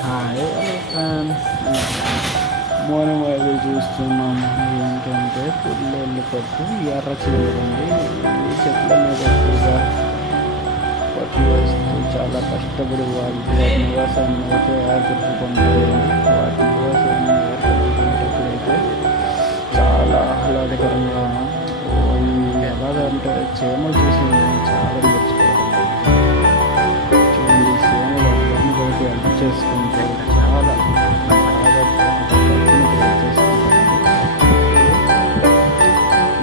Hi. Friends మనం అది చూస్తున్నాము ఏంటంటే పుల్లెళ్ళు పట్టు ఎర్ర చేయండి ఈ చెట్ల మీద ఎక్కువగా పట్టు వేస్తూ చాలా కష్టపడి వాళ్ళు వాటి నివాసాన్ని అయితే ఏర్పరచుకుంటారండి వాటి నివాసాన్ని ఏర్పరచుకునేటప్పుడైతే చాలా ఆహ్లాదకరంగా ఎలాగంటే చీమలు చూసి నేను చాలా చేసుకుంటే చాలా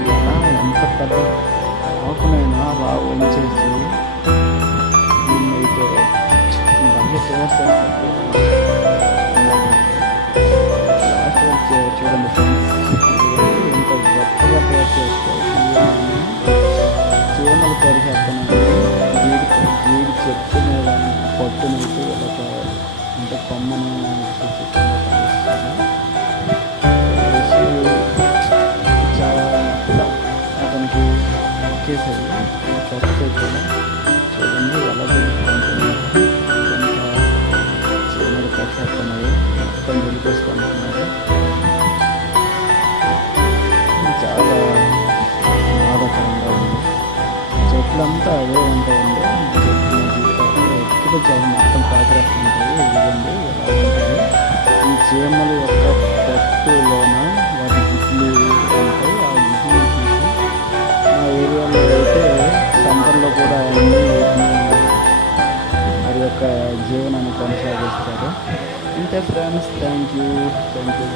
ఇలా ఎంత పెద్ద ఆకునైనా అలా ఉంచేసి దీన్నైతే బాగా చేస్తారు చూడండి ఫ్రెండ్స్ ఎంత గొప్పగా తయారు చేసుకోవచ్చు చీమలు వీడి వీడి పట్టునైతే కొమ్మను చాలా అతనికి ఎక్కేసేది ఫస్ట్ అయితే చూడండి ఎలా తెలుసుకుంటున్నారు కొంత చీమలు పరిహెత్తనవి మొత్తం నిలిపేసుకుంటున్నారు చాలా బాధాకరంగా ఉంది చెట్లంతా అదే ఉంటాయండి చెట్లు చాలా మొత్తం పాకిరేస్తుంటాయి ఇదిగోండి ఎలా ఉంటుంది. ఈ చీమల యొక్క పట్టులోన వాటి గుడ్లు ఉంటాయి ఆ గుడ్లు తీసి మా ఏరియాలో అయితే సంతల్లో కూడా అన్ని వారి యొక్క జీవనాన్ని కొనసాగిస్తారు. అంతే friends thank you thank you